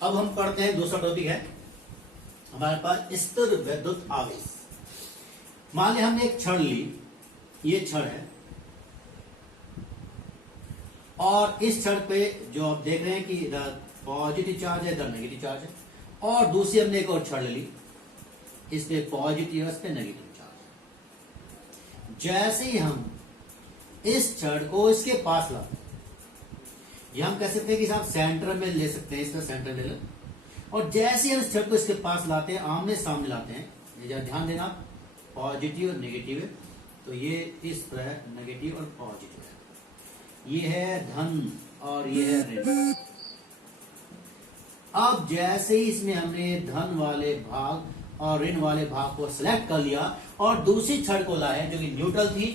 अब हम पढ़ते हैं, दूसरा टॉपिक है हमारे पास स्थिर विद्युत आवेश। मान लिया हमने एक छड़ ली, ये छड़ है और इस छड़ पे जो आप देख रहे हैं कि इधर पॉजिटिव चार्ज है, इधर नेगेटिव चार्ज है, और दूसरी हमने एक और छड़ ले ली, इस पे पॉजिटिव है, इस पे नेगेटिव चार्ज। जैसे ही हम इस छड़ को इसके पास लाते हैं, ये हम कह सकते हैं कि साहब सेंटर में ले सकते हैं, इसका सेंटर ले लें, और जैसे ही हम इस छड़ को इसके पास लाते हैं, आमने सामने लाते हैं, ये जरा ध्यान देना, पॉजिटिव और नेगेटिव है, तो ये इस तरह नेगेटिव और पॉजिटिव है, ये है धन और ये है ऋण। अब जैसे ही इसमें हमने धन वाले भाग और ऋण वाले भाग को सिलेक्ट कर लिया और दूसरी छड़ को लाए जो कि न्यूट्रल थी,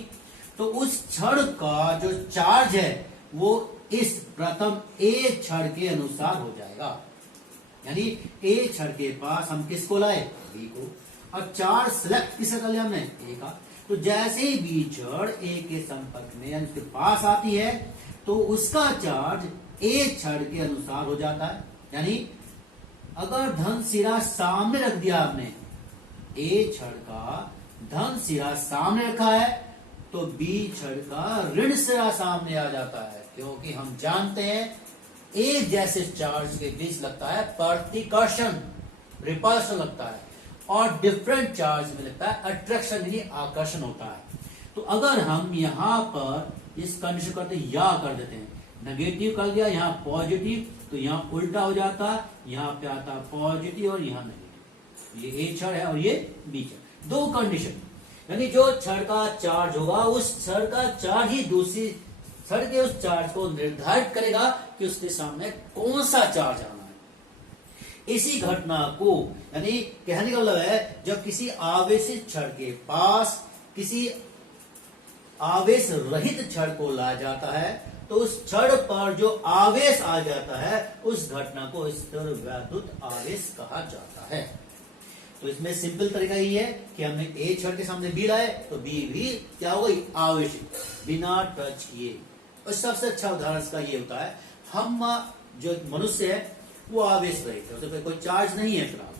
तो उस छड़ का जो चार्ज है वो इस प्रथम ए छड़ के अनुसार हो जाएगा। यानी ए छड़ के पास हम किसको लाए, बी को, और चार्ज सिलेक्ट किसका कर लिया हमने, ए का। तो जैसे ही बी छड़ ए के संपर्क में यानी उसके पास आती है तो उसका चार्ज ए छड़ के अनुसार हो जाता है। यानी अगर धन सिरा सामने रख दिया आपने, ए छड़ का धन सिरा सामने रखा है, तो बी छड़ का ऋण सिरा सामने आ जाता है, क्योंकि हम जानते हैं एक जैसे चार्ज के बीच लगता है प्रतिकर्षण, रिपल्शन लगता है, और डिफरेंट चार्ज में लगता है अट्रैक्शन यानी आकर्षण होता है। तो अगर हम यहां पर इस कंडीशन करते या कर देते हैं, नेगेटिव कर दिया, यहां पॉजिटिव, तो यहां उल्टा हो जाता है, यहां पे आता पॉजिटिव और यहां नेगेटिव। ये ए छड़ है और ये बी छड़, दो कंडीशन, यानी जो छड़ का चार्ज होगा उस छड़ का चार्ज ही दूसरी छड़ के उस चार्ज को निर्धारित करेगा कि उसके सामने कौन सा चार्ज आना है। इसी घटना को यानी कहने का मतलब है, जब किसी आवेशित छड़ के पास किसी आवेश रहित छड़ को लाया जाता है तो उस छड़ पर जो आवेश आ जाता है उस घटना को स्थिर विद्युत आवेश कहा जाता है। तो इसमें सिंपल तरीका ये है कि हमने ए छड़ के सामने बी लाए तो बी भी क्या होगा, आवेशित, बिना टच किए। और सबसे अच्छा उदाहरण इसका ये होता है, हम जो मनुष्य है वो आवेश रहित है, उसमें कोई चार्ज नहीं है फिलहाल,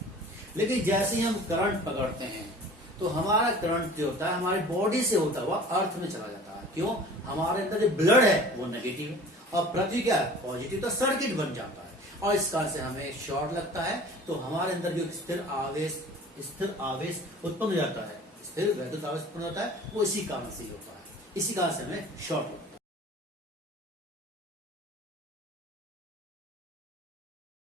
लेकिन जैसे ही हम करंट पकड़ते हैं तो हमारा करंट जो होता है हमारी बॉडी से होता हुआ अर्थ में चला जाता है। क्यों, हमारे अंदर जो ब्लड है वो नेगेटिव है और पृथ्वी क्या है, पॉजिटिव, तो सर्किट बन जाता है और इस कारण से हमें शॉर्ट लगता है, तो हमारे अंदर जो स्थिर आवेश उत्पन्न हो जाता है, स्थिर विद्युत आवेश उत्पन्न होता है, वो इसी कारण से ही होता है, इसी कारण से हमें शॉर्ट होता है।